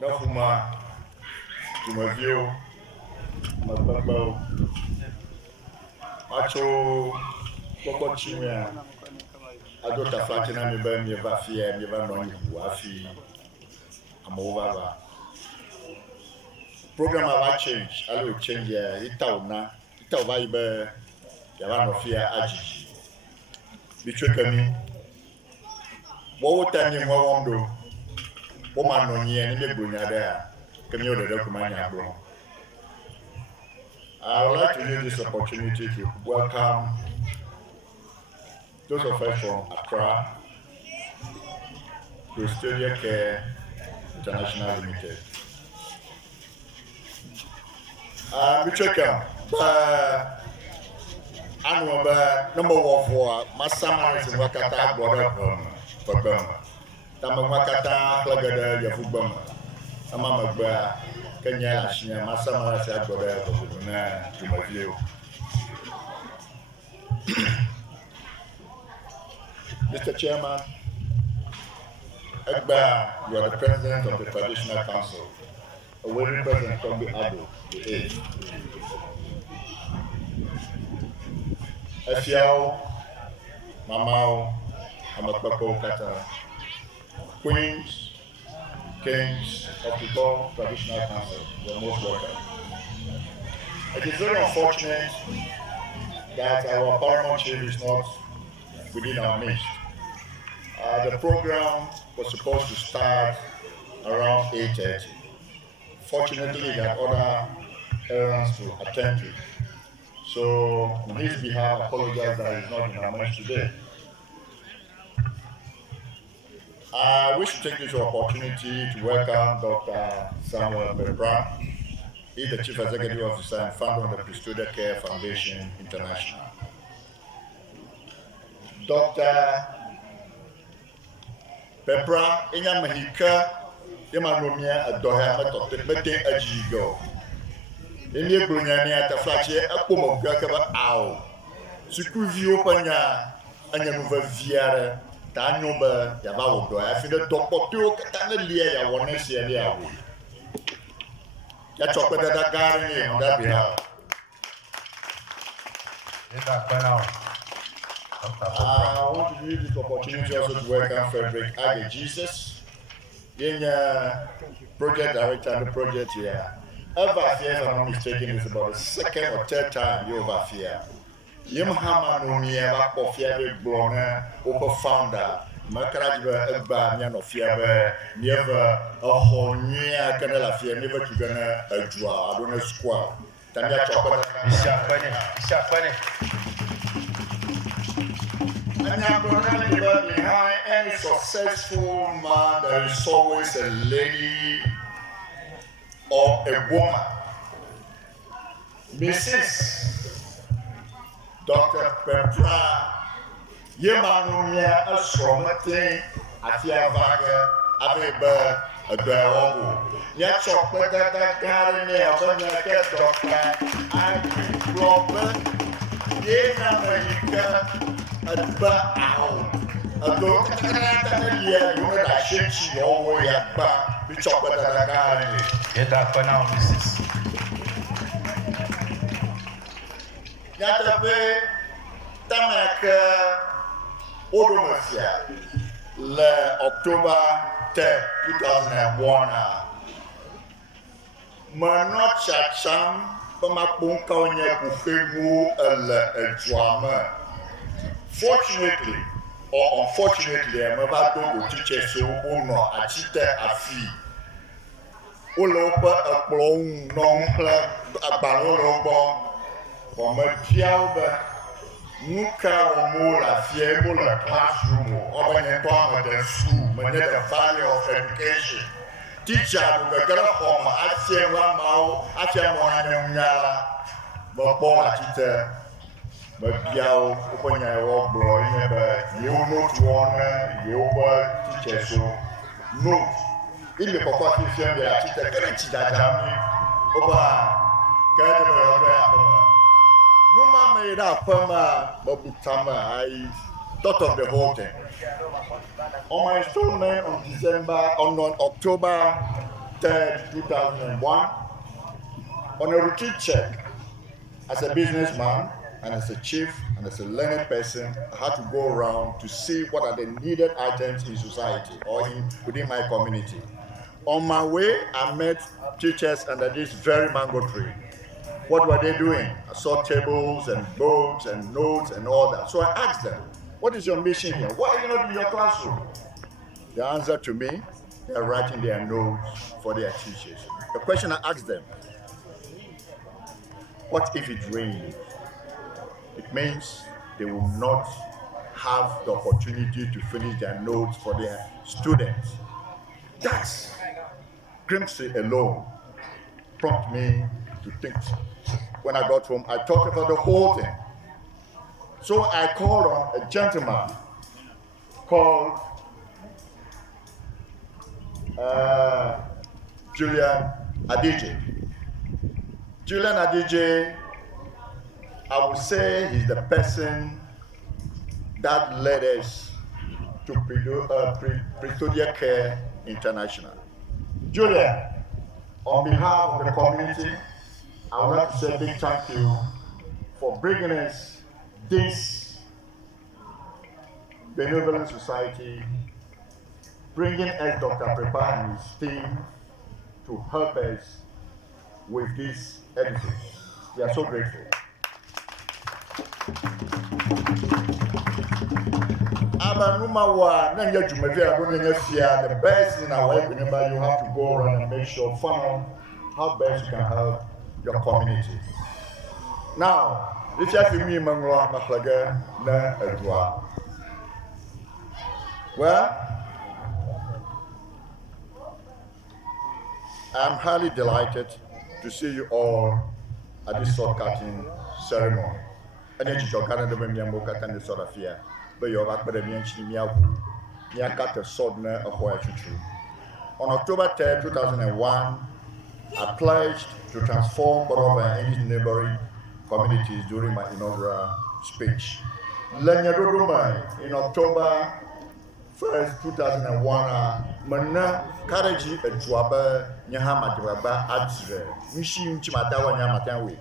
Nafuma, Tumavio, Mababo, Macho, Kokochimia, Adota Flatina, me Vafia, never knowing Wafi, Amova. Program have changed. I will change Itauna, Itauba, Yavanofia Aji. Between what would tell you what do? Woman on ye and the Bunya there. Come you the document, bro. I would like to use this opportunity to welcome those of us from Accra, Korkudjaah Care International Limited. We check out. Annual number 1 for Masama is Wakata Border Pabama. Tamamakata, Plagada, Yafubama. Amama, Kenya, Masama, Saboda, to my view. Mr. Chairman, Egba, you are the President of the Traditional Council. A willing President Torgbi the 8th. Efiao, Mamao, Akatsavakpo Kata, Queens, Kings of the Kpordoave Traditional Council, you are most welcome. It is very unfortunate that our paramount chief is not within our midst. The program was supposed to start around 8:30. Fortunately, there are other errands to attend to. So, on his behalf, I apologize that he's not in our midst today. I wish to take this opportunity to welcome Dr. Samuel Pepra. He's the Chief Executive Officer and founder of the Korkudjaah Care Foundation International. Dr. Pepra, Inya Mahika, Yamanomia, a Doha, Mete Ajigo. Any Brunyani at a flash, a poem of Gakaba Ow. Sucuvio Panya, and Yamuva Viara, Tanoba, Yavao, I feel the Doctor Tanalia, one is here. That's what that garden on that behalf. I want to use this opportunity also to welcome Frederick Age Jesus, project director of the project here. Overfear, if I'm not mistaken, is about the second or third time you overfear. Yamhama no me ever Kofia Blonner, Opa founder, Makarajiba Egba, Mian of Fiabe, never a whole near Canela Fia, never to gonna a draw, I don't know squad. Tanya Chocolate, funny. And I'm behind any successful man, there is always a lady or a woman. Mrs. Dr. Pepra, Yemanunia, a stromate, Atiavaga, Abeba, a Gaogo. Yet, chocolate that garden, a doctor, I Robert, Yenamerica. A doctor, you know that she always had back, we chop at the garden. Get that for now, Mrs. Yatabe, Tamaka, Odomafia, le October 10, 2001. Manot Chacham, Pamapunka, Kufegu, a drama. Fortunately or unfortunately, I'm about to teach us so no a chita a fee. Olopa a blown non a balloon from a piaba, Nuka or more a fiable classroom or an employment at school, but yet a value of education. Teacher with a girl home, I say one mouth, I say one yala, but ball a chita. But Yao, open your boy, you note one, you over teacher so. Note, in the Papa film, they are teacher, that Jamie, Oba, Gadama, no man made up Pama, Bobutama, I thought of the whole thing. On my installment on October 3rd, 2001, on a routine check, as a businessman and as a chief and as a learned person, I had to go around to see what are the needed items in society or within my community. On my way, I met teachers under this very mango tree. What were they doing? I saw tables and books and notes and all that. So I asked them, what is your mission here? What are you not in your classroom? The answer to me, they're writing their notes for their teachers. The question I asked them, what if it rains? It means they will not have the opportunity to finish their notes for their students. That's glimpse alone prompted me to think. When I got home, I thought about the whole thing. So I called on a gentleman called Julian Adije. Julian Adije, I would say he's the person that led us to Korkudjaah Care International. Julian, on behalf of the community, I would like to say a big thank you for bringing us this benevolent society, bringing us Dr. Prepa and his team to help us with this edifice. We are so grateful. The best in our life, remember, you have to go around and make sure, find out how best you can help your community. Now, if you have me, well, I'm highly delighted to see you all at this sword cutting ceremony. And then you can the sword of fear, but you're back by the cut the sword on October 3rd, 2001, I pledged to transform Kpordoave and its neighboring communities during my inaugural speech. In October 1st, 2001, Mana Karaji a Juaba Nyahamadraba Adre, Mishim Chimatawa Nyamatawi.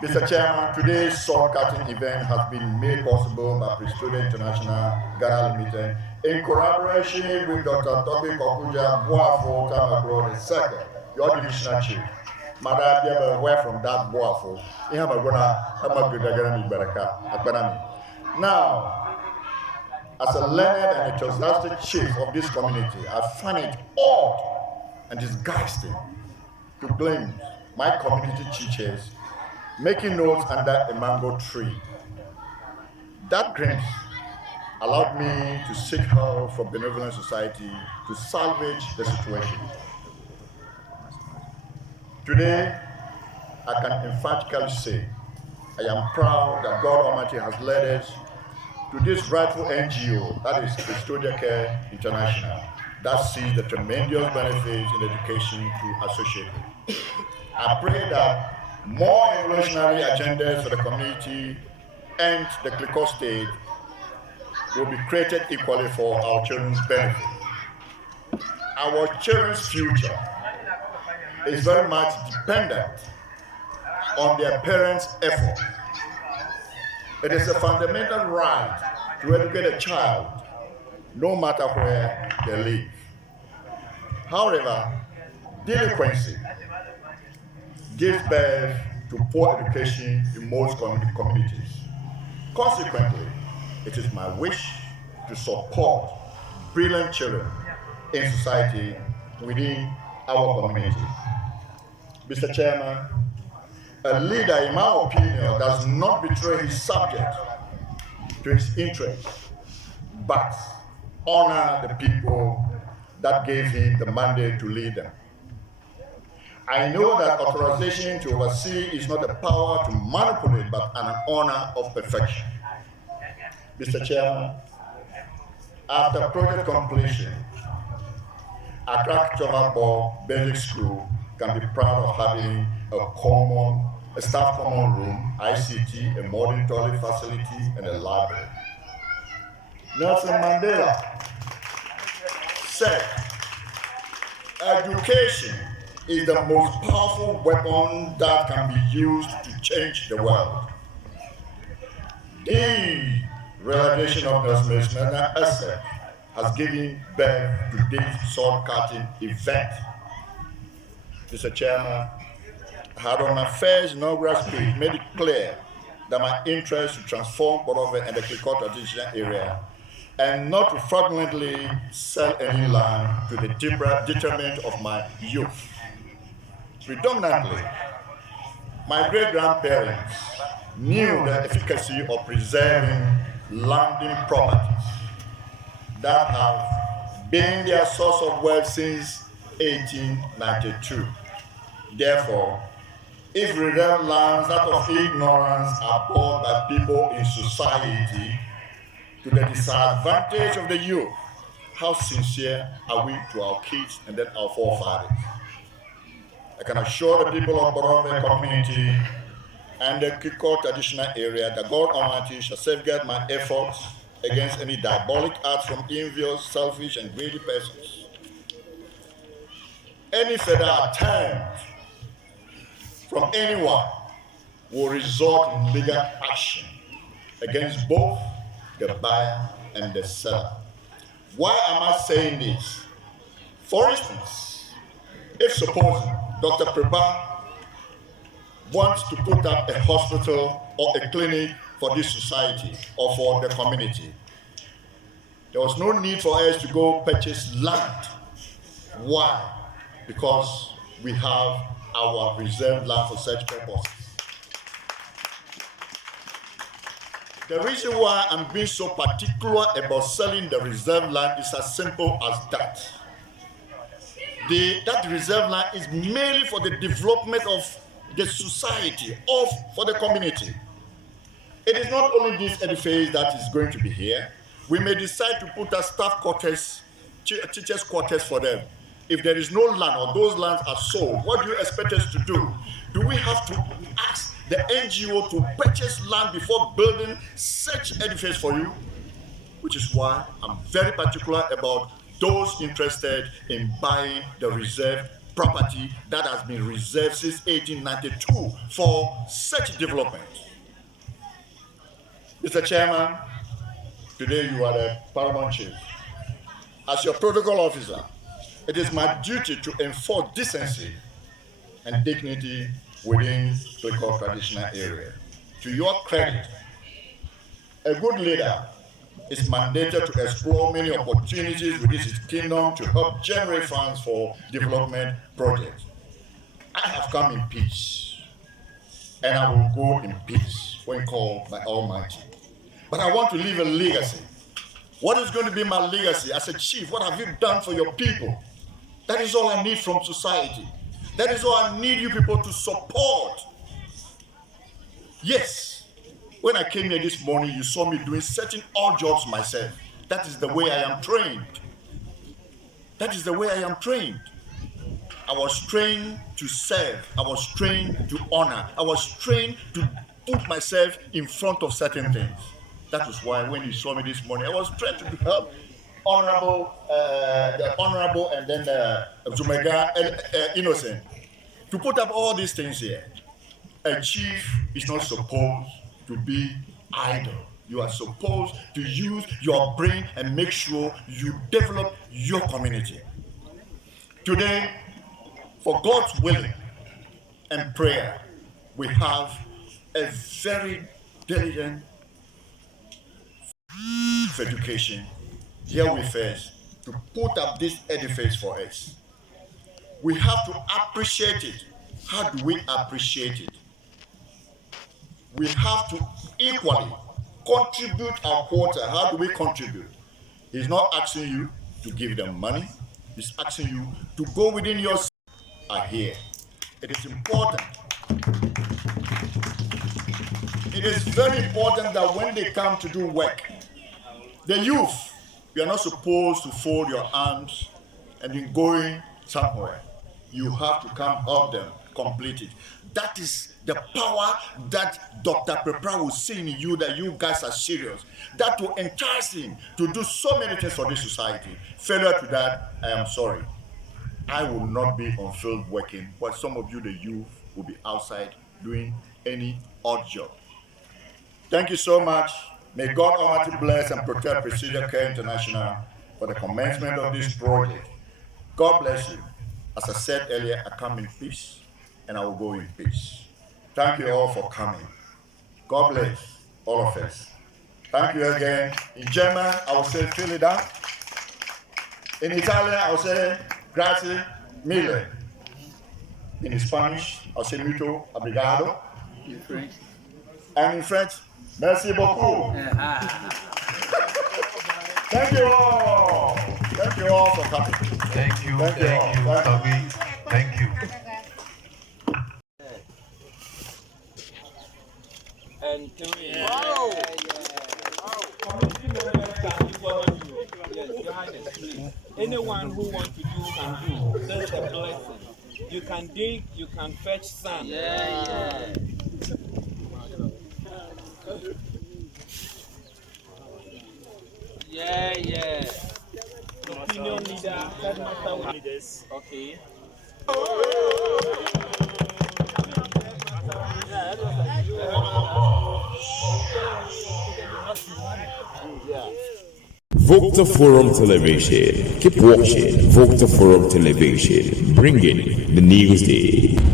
Mr. Chairman, today's sword cutting event has been made possible by Kpordoave International Ghana Limited in collaboration with Dr. Korkudjaah Boafo Tamakloe II, your divisional chief. Madam, you have aware from that Boafo. Now, as a learned and enthusiastic chief of this community, I find it odd and disgusting to blame my community teachers making notes under a mango tree. That grace allowed me to seek help from benevolent society to salvage the situation. Today, I can emphatically say I am proud that God Almighty has led us to this rightful NGO, that is Korkudjaah Care International, that sees the tremendous benefits in education to associate with. I pray that more evolutionary agendas for the community and the Kliko state will be created equally for our children's benefit. Our children's future is very much dependent on their parents' effort. It is a fundamental right to educate a child, no matter where they live. However, delinquency gives birth to poor education in most communities. Consequently, it is my wish to support brilliant children in society within our community. Mr. Chairman, a leader, in my opinion, does not betray his subject to his interests, but honor the people that gave him the mandate to lead them. I know that authorization to oversee is not a power to manipulate, but an honor of perfection. Mr. Chairman, after project completion, Akatsavakpo Basic School can be proud of having a staff common room, ICT, a modern toilet facility, and a library. Nelson Mandela said, Education is the most powerful weapon that can be used to change the world. The realization of Nelson Mandela SF has given birth to this sword-cutting event. Mr. Chairman, I had on my first inaugural speech made it clear that my interest to transform Kpordoave and the Kpordoave traditional area and not to fraudulently sell any land to the detriment of my youth. Predominantly, my great-grandparents knew the efficacy of preserving landing properties that have been their source of wealth since 1892. Therefore, if reserved lands out of ignorance are bought by people in society to the disadvantage of the youth, how sincere are we to our kids and then our forefathers? I can assure the people of Kpordoave community and the Kpordoave traditional area that God Almighty shall safeguard my efforts against any diabolic acts from envious, selfish, and greedy persons. Any further attempt from anyone will result in legal action against both the buyer and the seller. Why am I saying this? For instance, if supposing Dr. Preba wants to put up a hospital or a clinic for this society or for the community, there was no need for us to go purchase land. Why? Because we have our reserved land for such purposes. The reason why I'm being so particular about selling the reserved land is as simple as that. That reserved land is mainly for the development of the society, for the community. It is not only this edifice that is going to be here. We may decide to put a staff quarters, teachers' quarters for them. If there is no land or those lands are sold, what do you expect us to do? Do we have to ask the NGO to purchase land before building such edifice for you? Which is why I'm very particular about those interested in buying the reserved property that has been reserved since 1892 for such development. Mr. Chairman, today you are the paramount chief. As your protocol officer, it is my duty to enforce decency and dignity within the Kpordoave traditional area. To your credit, a good leader is mandated to explore many opportunities within his kingdom to help generate funds for development projects. I have come in peace, and I will go in peace when called by Almighty. But I want to leave a legacy. What is going to be my legacy as a chief? What have you done for your people? That is all I need from society. That is all I need you people to support. Yes, when I came here this morning, you saw me doing certain odd jobs myself. That is the way I am trained. That is the way I am trained. I was trained to serve. I was trained to honor. I was trained to put myself in front of certain things. That is why when you saw me this morning, I was trained to help the honorable and then Zumega Innocent. To put up all these things here, a chief is not supposed to be idle. You are supposed to use your brain and make sure you develop your community. Today, for God's willing and prayer, we have a very diligent education here with us to put up this edifice for us. We have to appreciate it. How do we appreciate it? We have to equally contribute our quota. How do we contribute? He's not asking you to give them money. He's asking you to go within your are here. It is important. It is very important that when they come to do work, the youth, you are not supposed to fold your arms and then going somewhere. You have to come help them complete it. That is the power that Dr. Prepra will see in you, that you guys are serious. That will entice him to do so many things for this society. Failure to that, I am sorry. I will not be on field working, but some of you, the youth, will be outside doing any odd job. Thank you so much. May God Almighty bless and protect Precision Care International for the commencement of this project. God bless you. As I said earlier, I come in peace and I will go in peace. Thank you all for coming. God bless all of us. Thank you again. In German, I will say vielen Dank. In Italian, I will say grazie mille. In Spanish, I'll say muito obrigado. In French. And in French, merci beaucoup. Thank you all. Thank you all for coming. Thank you, Torgbi. Thank you. And three. Wow. Community members can follow you. Yes, behind us, please. Anyone who wants to do can do. That's a blessing. You can dig, you can fetch sand. Yeah. Yeah. Opinion leader, headmaster leaders. Okay. Vocta Forum Television. Keep watching Vocta Forum Television, bringing the news day.